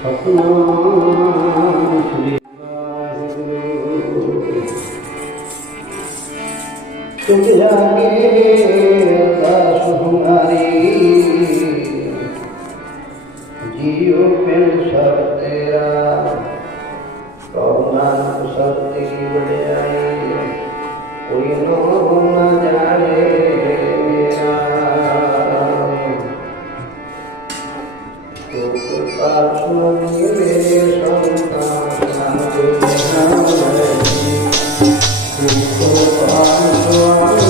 তুমি আগে সুনারি জিও পেল সব তেরা করুণা সব থেকে বলে আই জানে Thank you.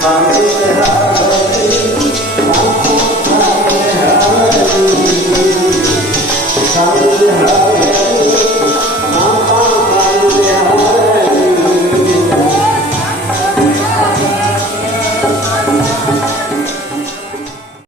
Amen.